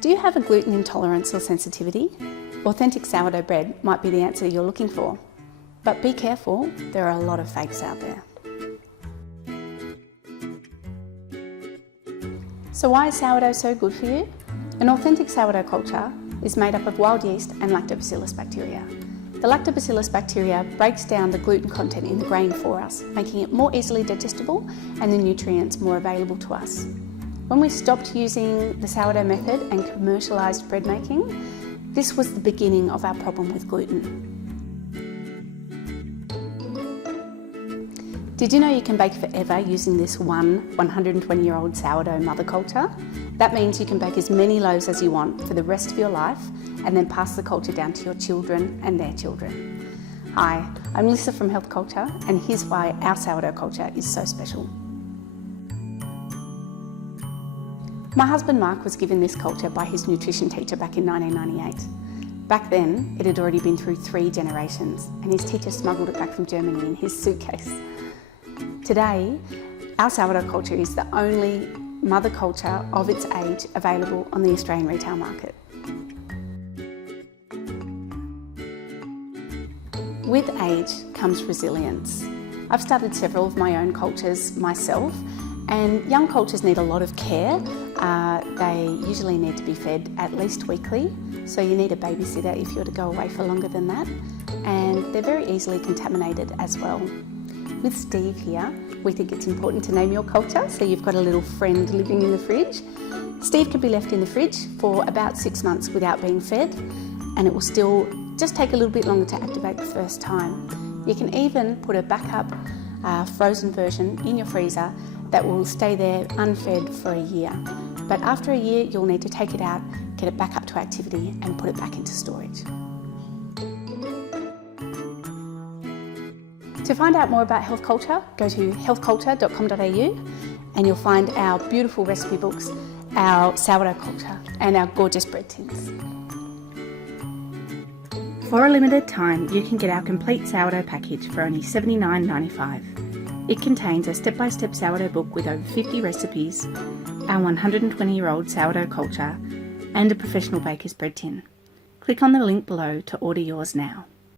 Do you have a gluten intolerance or sensitivity? Authentic sourdough bread might be the answer you're looking for. But be careful, there are a lot of fakes out there. So why is sourdough so good for you? An authentic sourdough culture is made up of wild yeast and lactobacillus bacteria. The lactobacillus bacteria breaks down the gluten content in the grain for us, making it more easily digestible and the nutrients more available to us. When we stopped using the sourdough method and commercialised bread making, this was the beginning of our problem with gluten. Did you know you can bake forever using this one 120-year-old sourdough mother culture? That means you can bake as many loaves as you want for the rest of your life and then pass the culture down to your children and their children. Hi, I'm Lisa from Health Culture, and here's why our sourdough culture is so special. My husband Mark was given this culture by his nutrition teacher back in 1998. Back then, it had already been through 3 generations, and his teacher smuggled it back from Germany in his suitcase. Today, our sourdough culture is the only mother culture of its age available on the Australian retail market. With age comes resilience. I've started several of my own cultures myself, and young cultures need a lot of care. They usually need to be fed at least weekly, so you need a babysitter if you're to go away for longer than that, and they're very easily contaminated as well. With Steve here, we think it's important to name your culture, so you've got a little friend living in the fridge. Steve can be left in the fridge for about 6 months without being fed, and it will still just take a little bit longer to activate the first time. You can even put a backup frozen version in your freezer that will stay there unfed for a year. But after a year, you'll need to take it out, get it back up to activity, and put it back into storage. To find out more about health culture, go to healthculture.com.au and you'll find our beautiful recipe books, our sourdough culture, and our gorgeous bread tins. For a limited time, you can get our complete sourdough package for only $79.95. It contains a step-by-step sourdough book with over 50 recipes, our 120-year-old sourdough culture, and a professional baker's bread tin. Click on the link below to order yours now.